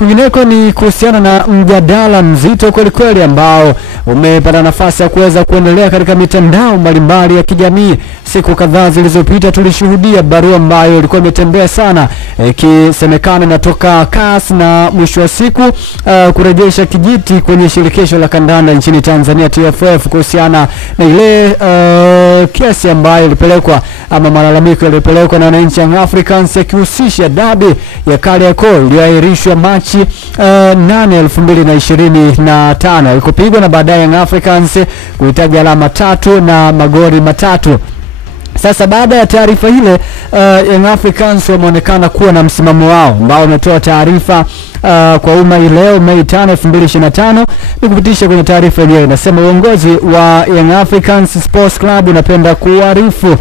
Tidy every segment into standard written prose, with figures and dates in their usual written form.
Kwingineko ni kuhusiana na mjadala mzito kweli ambao umepata nafasi ya kuweza kuendelea katika mitandao mbalimbali ya kijamii. Siku kadhaa zilizopita tulishuhudia barua ambayo ilikuwa imetembea sana ikisemekana inatoka CAS na mwisho wa siku kurejesha kijiti kwenye shirikisho la kandanda nchini Tanzania TFF kuhusiana na ile kesi ambayo ilipelekwa ama malalamiko yalipelekwa na wananchi Young Africans yakihusisha dabi ya Kariakoo iliyoahirishwa Machi 8, 2025 ilikopigwa na baadaye Young Africans kuhitaji alama 3 na magoli 3. Sasa baada ya taarifa ile Young Africans wameonekana kuwa na msimamo wao ambao umetoa taarifa kwa umma leo Mei 5, 2025. Nikupitisha kwenye taarifa yenyewe. Inasema uongozi wa Young Africans Sports Club unapenda kuarifu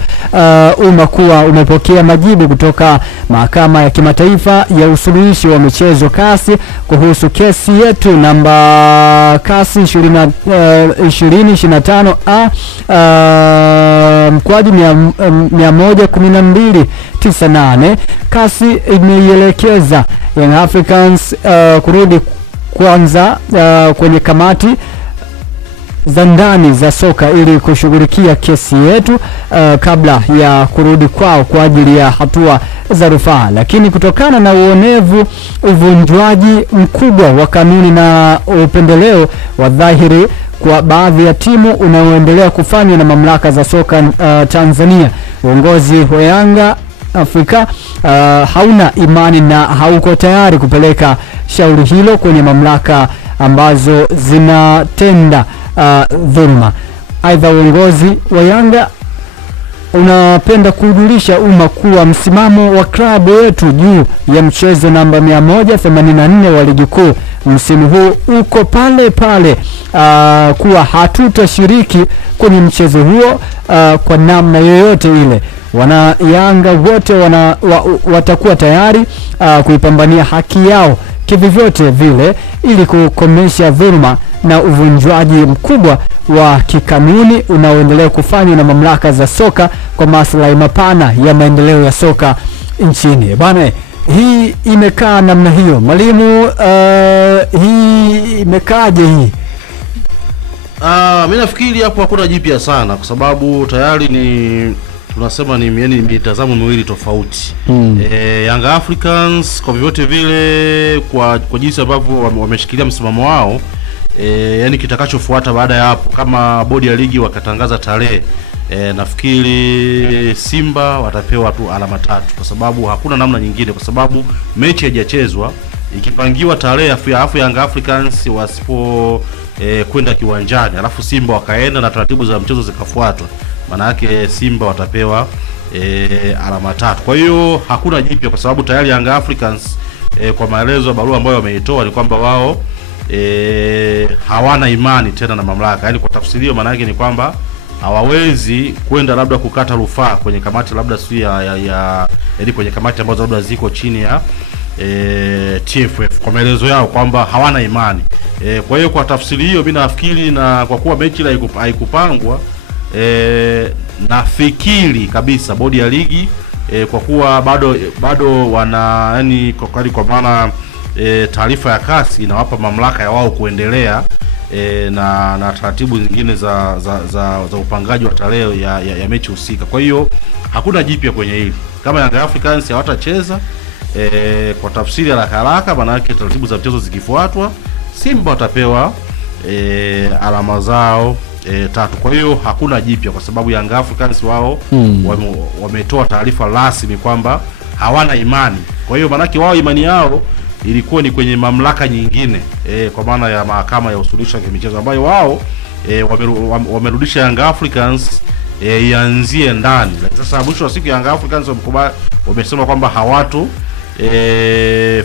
umma kuwa umepokea majibu kutoka Mahakama ya Kimataifa ya Usuluhishi wa Michezo CAS kuhusu kesi yetu namba CAS 2025A mkwaju 11298. CAS imeielekeza Young Africans kurudi kwanza kwenye kamati za ndani za soka ili kushughulikia kesi yetu kabla ya kurudi kwao kwa ajili ya hatua za rufaa. Lakini kutokana na uonevu, uvunjwaji mkubwa wa kanuni na upendeleo wa dhahiri kwa baadhi ya timu unaoendelea kufanywa na mamlaka za soka Tanzania, uongozi wa Yanga Afrika hauna imani na hauko tayari kupeleka shauri hilo kwenye mamlaka ambazo zinatenda dhulma. Aidha, uongozi wa Yanga unapenda kujulisha umma kuwa msimamo wa klabu yetu juu ya mchezo namba 184 wa ligi kuu msimu huu uko pale kuwa hatutashiriki kwenye mchezo huo kwa namna yoyote ile. Wana Yanga wote watakuwa tayari kuipambania haki yao kivyote vile ili kukomesha dhulma na uvunjwaji mkubwa wa kikanuni unaoendelea kufanywa na mamlaka za soka kwa maslahi mapana ya maendeleo ya soka nchini. Bwana, hii imekaa namna hiyo. Mwalimu, hii imekaaje hii? Mimi nafikiri hapo hakuna jipya sana kwa sababu tayari ni tunasema ni mitazamo miwili tofauti. Young Africans kwa vyovyote vile kwa jinsi ambavyo wameshikilia msimamo wao, yani kitakachofuata baada ya hapo kama bodi ya ligi wakatangaza tarehe, nafikiri Simba watapewa tu alama 3 kwa sababu hakuna namna nyingine, kwa sababu mechi haijachezwa. Ikipangiwa tarehe afu Young Africans wasipo kwenda kiwanjani alafu Simba wakaenda na taratibu za mchezo zikafuatwa, maana yake Simba watapewa alama 3. Kwa hiyo hakuna jipya kwa sababu tayari Young Africans kwa maelezo ya barua ambayo wameitoa ni kwamba wao hawana imani tena na mamlaka. Yaani kwa tafsiri hiyo maana yake ni kwamba hawawezi kwenda labda kukata rufaa kwenye kamati labda si yaani kwenye kamati ambazo labda ziko chini ya TFF kwa maelezo yao kwamba hawana imani. Kwa hiyo kwa tafsiri hiyo mimi nafikiri, na kwa kuwa mechi haikupangwa, nafikiri kabisa bodi ya ligi kwa kuwa bado wana yani kwa maana taarifa ya CAS inawapa mamlaka ya wao kuendelea na taratibu zingine za upangaji wa tarehe ya mechi husika. Kwa hiyo hakuna jipya kwenye hili. Kama Young Africans hawatacheza kwa tafsiri haraka maana yake taratibu za mchezo zikifuatwa, Simba watapewa alama zao 3. Kwa hiyo hakuna jipya kwa sababu Young Africans wao wametoa taarifa rasmi kwamba hawana imani. Kwa hiyo maana yake wao imani yao ilikuwa ni kwenye mamlaka nyingine kwa maana ya mahakama ya usuluhishi wa michezo ambayo wao wamerudisha Young Africans ianzie ndani. Sasa mwisho wa siku Young Africans wamesema kwamba hawato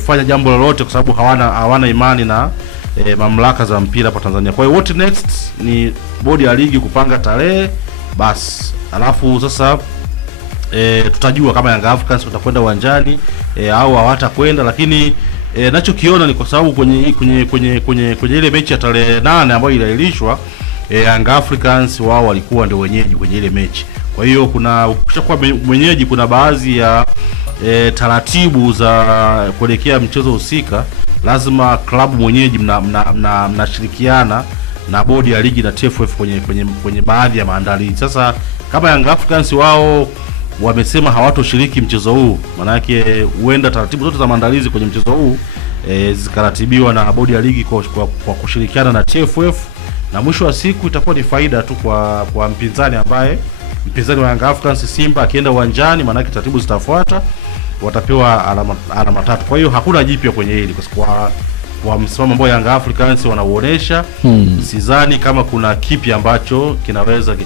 fanya jambo lolote kwa sababu hawana imani na mamlaka za mpira hapa Tanzania. Kwa hiyo what next ni bodi ya ligi kupanga tarehe basi, alafu sasa tutajua kama Young Africans watakwenda uwanjani au hawatakwenda. Lakini nachokiona ni kwa sababu kwenye ile mechi ya tarehe 8 ambayo iliahirishwa, Young Africans wao walikuwa ndio wenyeji kwenye ile mechi. Kwa hiyo ukishakuwa mwenyeji kuna baadhi ya taratibu za kuelekea mchezo husika lazima klabu mwenyeji mnashirikiana na bodi ya ligi na TFF kwenye baadhi ya maandalizi. Sasa kama Young Africans wao wamesema hawatoshiriki mchezo huu, maana yake huenda taratibu zote za maandalizi kwenye mchezo huu zikaratibiwa na bodi ya ligi kwa kushirikiana na TFF, na mwisho wa siku itakuwa ni faida tu kwa mpinzani wa Young Africans Simba akienda uwanjani, maana yake taratibu zitafuata, watapewa alama 3. Kwa hiyo hakuna jipya kwenye hili kwa msimamo ambao Young Africans wanauonesha. Sidhani kama kuna kipi ambacho kinaweza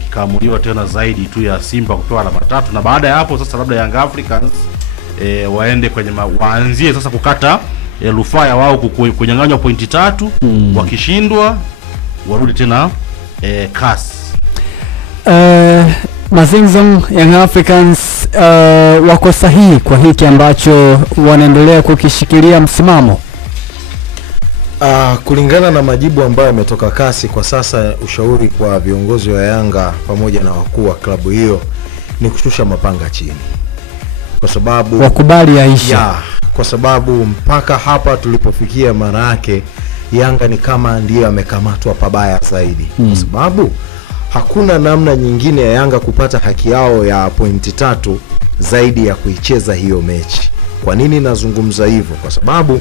kikaamuliwa tena zaidi tu ya Simba kupewa alama 3, na baada ya hapo sasa labda Young Africans waende waanzie sasa kukata rufaa ya wao kunyang'anywa pointi 3. Wakishindwa warudi tena CAS. Mazingzong, Young Africans wako sahihi kwa hiki ambacho wanaendelea kukishikilia msimamo? Kulingana na majibu ambayo yametoka CAS kwa sasa, ushauri kwa viongozi wa Yanga pamoja na wakuu wa klabu hiyo ni kushusha mapanga chini, kwa sababu wakubali Aisha, kwa sababu mpaka hapa tulipofikia maana yake Yanga ni kama ndiyo amekamatwa pabaya zaidi. Kwa sababu hakuna namna nyingine ya Yanga kupata haki yao ya pointi 3 zaidi ya kuicheza hiyo mechi. Kwa nini nazungumza hivyo? Kwa sababu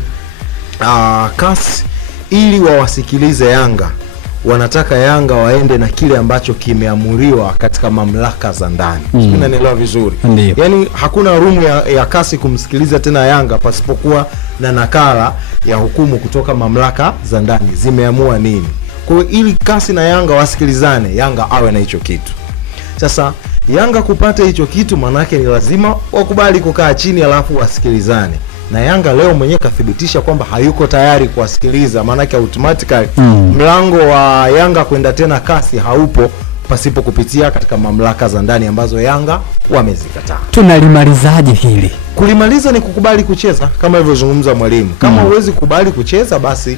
CAS ili wawasikilize Yanga, wanataka Yanga waende na kile ambacho kimeamuriwa katika mamlaka za ndani. Unanielewa vizuri? Yaani hakuna room ya CAS kumsikiliza tena Yanga pasipokuwa na nakala ya hukumu kutoka mamlaka za ndani zimeamua nini. Kwa hiyo ili CAS na Yanga wasikilizane, Yanga awe na hicho kitu. Sasa Yanga kupata hicho kitu manake ni lazima wakubali kukaa chini alafu wasikilizane. Na Yanga leo mwenyewe kathibitisha kwamba hayuko tayari kuwasikiliza, manake automatically mlango wa Yanga kwenda tena CAS haupo pasipo kupitia katika mamlaka za ndani ambazo Yanga wamezikataa. Tunalimalizaje hili? Kulimaliza ni kukubali kucheza kama alivyozungumza mwalimu. Kama huwezi kubali kucheza, basi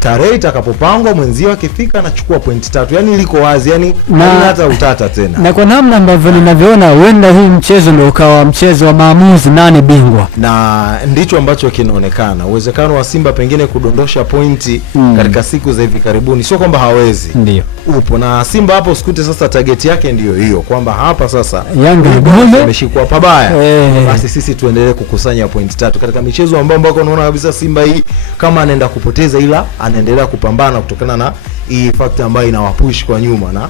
tarehe itakapopangwa mwenzio akifika anachukua pointi 3. Yaani liko wazi, yani hata utata tena. Na kwa namna ambavyo ninavyoona huenda hii mchezo ndio ukawa mchezo wa maamuzi nani bingwa. Na ndicho ambacho kinaonekana. Uwezekano wa Simba pengine kudondosha pointi katika siku za hivi karibuni, sio kwamba hawezi. Ndio. Upo na Simba hapo sikute sasa target yake ndio hiyo kwamba hapa sasa Yanga ameshikwa pabaya. Basi sisi tuendelee kukusanya pointi 3 katika michezo ambao unaona kabisa Simba hii kama anaenda kupoteza, ila anaendelea kupambana kutokana na hii factor ambayo inawapush kwa nyuma, na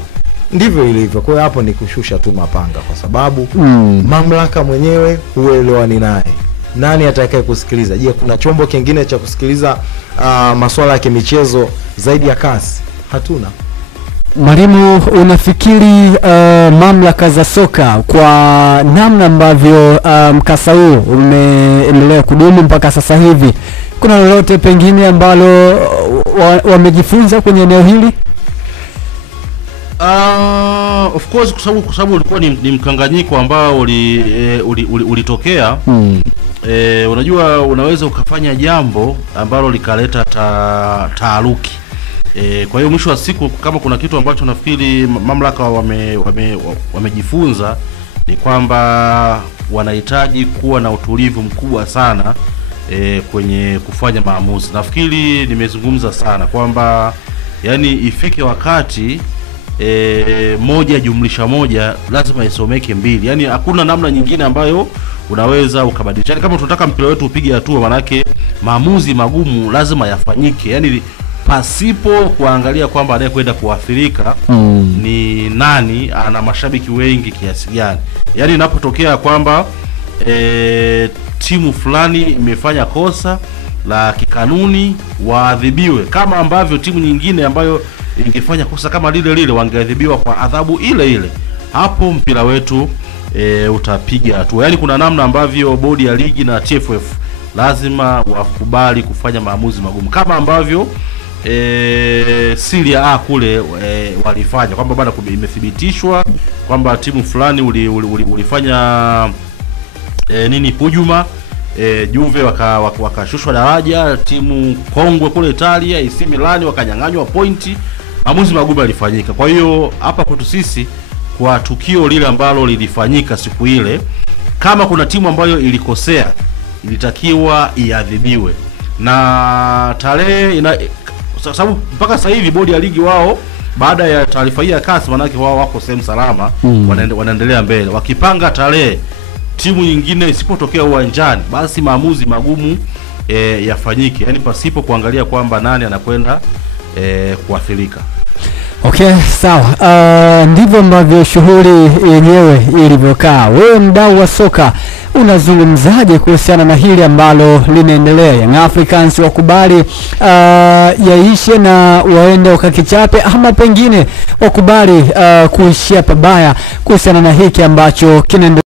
ndivyo ilivyo. Kwa hiyo hapo ni kushusha tu mapanga, kwa sababu mamlaka mwenyewe huelewani naye. Nani atakaye kusikiliza? Je, kuna chombo kingine cha kusikiliza masuala ya kimichezo zaidi ya CAS? Hatuna. Mwalimu, unafikiri mamlaka za soka kwa namna ambavyo mkasa huu umeendelea kudumu mpaka sasa hivi, kuna lolote pengine ambalo wamejifunza kwenye eneo hili? Of course, kwa sababu ulikuwa ni mkanganyiko ambao ulitokea. Unajua unaweza ukafanya jambo ambalo likaleta taharuki. Kwa hiyo mwisho wa siku kama kuna kitu ambacho nafikiri mamlaka wamejifunza ni kwamba wanahitaji kuwa na utulivu mkubwa sana kwenye kufanya maamuzi. Nafikiri nimezungumza sana kwamba yani ifike wakati 1+1 lazima isomeke 2. Yani hakuna namna nyingine ambayo unaweza ukabadilisha. Yani kama tunataka mpira wetu upige hatua, manake maamuzi magumu lazima yafanyike. Yani pasipo kuangalia kwamba anayekwenda kuathirika ni nani, ana mashabiki wengi kiasi gani. Yani inapotokea kwamba timu fulani imefanya kosa la kikanuni, waadhibiwe kama ambavyo timu nyingine ambayo ingefanya kosa kama lile wangeadhibiwa kwa adhabu ile. Hapo mpira wetu utapiga hatua. Yani kuna namna ambavyo bodi ya ligi na TFF lazima wakubali kufanya maamuzi magumu kama ambavyo Serie A kule walifanya kwamba bado imethibitishwa kwamba timu fulani ulifanya hujuma, Juve wakashushwa daraja, timu kongwe kule Italia AC Milan wakanyang'anywa pointi, maamuzi magumu yalifanyika. Kwa hiyo hapa kwetu sisi kwa tukio lile ambalo lilifanyika siku ile, kama kuna timu ambayo ilikosea ilitakiwa iadhibiwe, na tarehe sababu mpaka sasa hivi bodi ya ligi wao baada ya taarifa hii ya CAS manake wao wako sehemu salama, wanaendelea mbele wakipanga tarehe timu nyingine isipotokea uwanjani basi maamuzi magumu yafanyike, yani pasipo kuangalia kwamba nani anakwenda kuathirika. Okay, sawa. Ndivyo ambavyo shughuli yenyewe ilivyokaa. Wewe mdau wa soka unazungumzaje kuhusiana na hili ambalo linaendelea? Young Africans wakubali yaishe na waende wakakichape, ama pengine wakubali kuishia pabaya kuhusiana na hiki ambacho kinaendelea?